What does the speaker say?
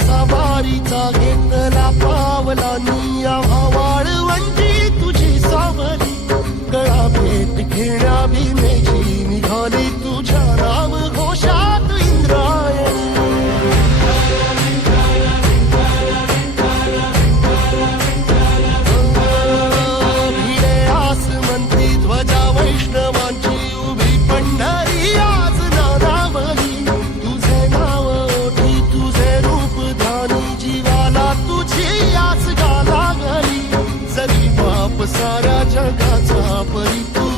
वारीचा घेतला पावला निया वाळवंटी तुझी सावली. गळा भेट घेण्या भीमेची निघाली साऱ्या जगाचा परिपूर्ण